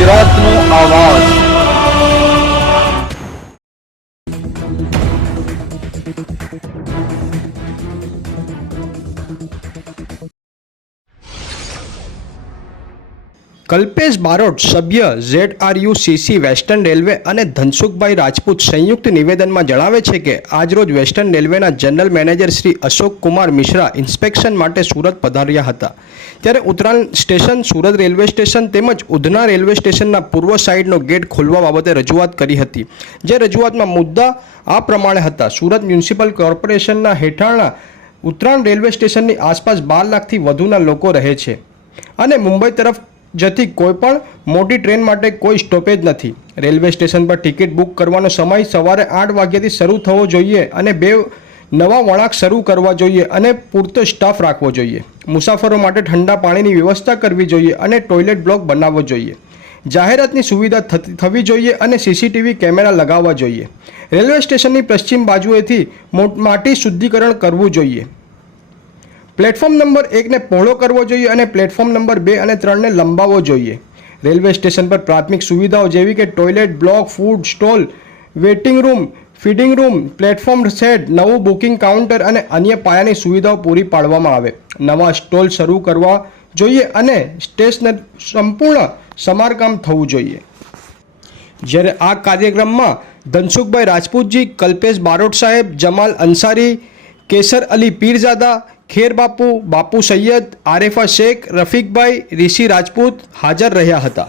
ગુજરાતનો આવાજ। કલ્પેશ બારોટ સભ્ય ZRUCC વેસ્ટર્ન રેલવે અને ધનસુખભાઈ રાજપૂત સંયુક્ત નિવેદનમાં જણાવે છે કે આજરોજ વેસ્ટર્ન રેલવેના general manager Shri Ashok Kumar Mishra inspection માટે સુરત પધાર્યા હતા। ત્યારે Uttarayan station, Surat railway station તેમજ ઉધના રેલવે સ્ટેશનના પૂર્વ સાઇડનો ગેટ ખોલવા બાબતે રજૂઆત કરી હતી। જે રજૂઆતમાં મુદ્દા આ પ્રમાણે હતા। સુરત મ્યુનિસિપલ કોર્પોરેશનના હેઠળના ઉત્તરાયણ રેલવે સ્ટેશનની આસપાસ 12 લાખથી વધુના લોકો રહે છે અને મુંબઈ તરફ જતી કોઈપણ મોટી ટ્રેન માટે કોઈ સ્ટોપેજ નથી। રેલવે સ્ટેશન પર ટિકિટ બુક કરવાનો સમય સવારે 8 વાગ્યાથી શરૂ થવો જોઈએ અને 2 નવા વળાંક શરૂ કરવા જોઈએ અને પૂરતો સ્ટાફ રાખવો જોઈએ। મુસાફરો માટે ઠંડા પાણીની વ્યવસ્થા કરવી જોઈએ અને ટોયલેટ બ્લોક બનાવવો જોઈએ। જાહેરાતની સુવિધા થવી જોઈએ અને CCTV કેમેરા લગાવવા જોઈએ। રેલવે સ્ટેશનની પશ્ચિમ બાજુએથી માટી શુદ્ધિકરણ કરવું જોઈએ। પ્લેટફોર્મ નંબર 1 ને પહોળો કરવો જોઈએ અને પ્લેટફોર્મ નંબર 2 અને 3 ને લંબાવવો જોઈએ। રેલવે સ્ટેશન પર પ્રાથમિક સુવિધાઓ જેવી કે toilet block, food stall, waiting room, feeding room, platform shed, નવું બુકિંગ કાઉન્ટર અને અન્ય પાયાની સુવિધાઓ પૂરી પાડવામાં આવે। નવા સ્ટોલ શરૂ કરવા જોઈએ અને સ્ટેશન સંપૂર્ણ સમારકામ થવું જોઈએ। જ્યારે આ કાર્યક્રમમાં ધનસુખભાઈ રાજપૂતજી, કલ્પેશ બારોટ સાહેબ, જમાલ અંસારી, કેસર અલી પીરઝાદા, ખેર બાપુ, બાપુ સૈયદ, આરેફા શેખ, રફીકભાઈ, ઋષિ રાજપૂત હાજર રહ્યા હતા।